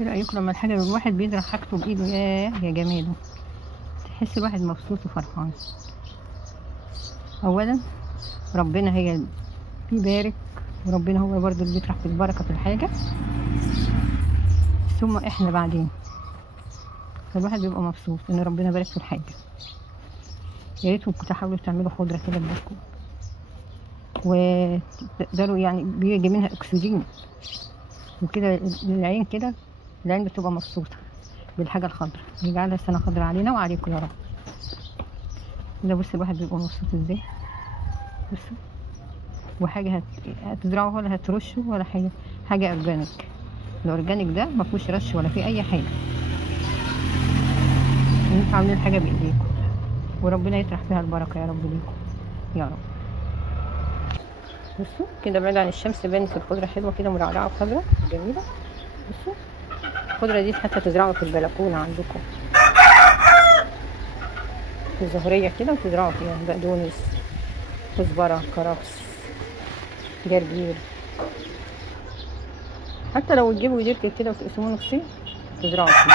ايه رايكم لما الحاجه الواحد بيزرع حاجته بايده؟ يا جماله، تحس الواحد مبسوط وفرحان. اولا ربنا هي اللي بيبارك، وربنا هو برضو اللي بيطرح في البركه في الحاجه، ثم احنا بعدين. فالواحد بيبقى مبسوط ان ربنا بارك في الحاجه. يا ريتكم تحاولوا تعملوا خضره كده ببالكم، وتقدروا يعني بيجي منها اكسجين وكده للعين كده. العين بتبقى مبسوطه بالحاجه الخضراء، يجعلها سنه خضراء علينا وعليكم يا رب. كده بص الواحد بيبقى مبسوط ازاي. بصوا، وحاجه هتزرعوها ولا هترشوا ولا حاجه، حاجه اورجانيك. الاورجانيك ده ما فيهوش رش ولا فيه اي حاجه، انتوا عاملين حاجه بايديكم، وربنا يطرح فيها البركه يا رب ليكم يا رب. بصوا كده بعيد عن الشمس بانت الخضره حلوه كده، مرعرعه وخضره جميله. بصوا الخضره دي حتى تزرعوا في البلكونه عندكم، في الظهريه كده، وتزرعوا فيها بقدونس، كزبره، كرفس، جرجير. حتى لو تجيبوا جركن كده وتقسموه نصين تزرعوا فيه.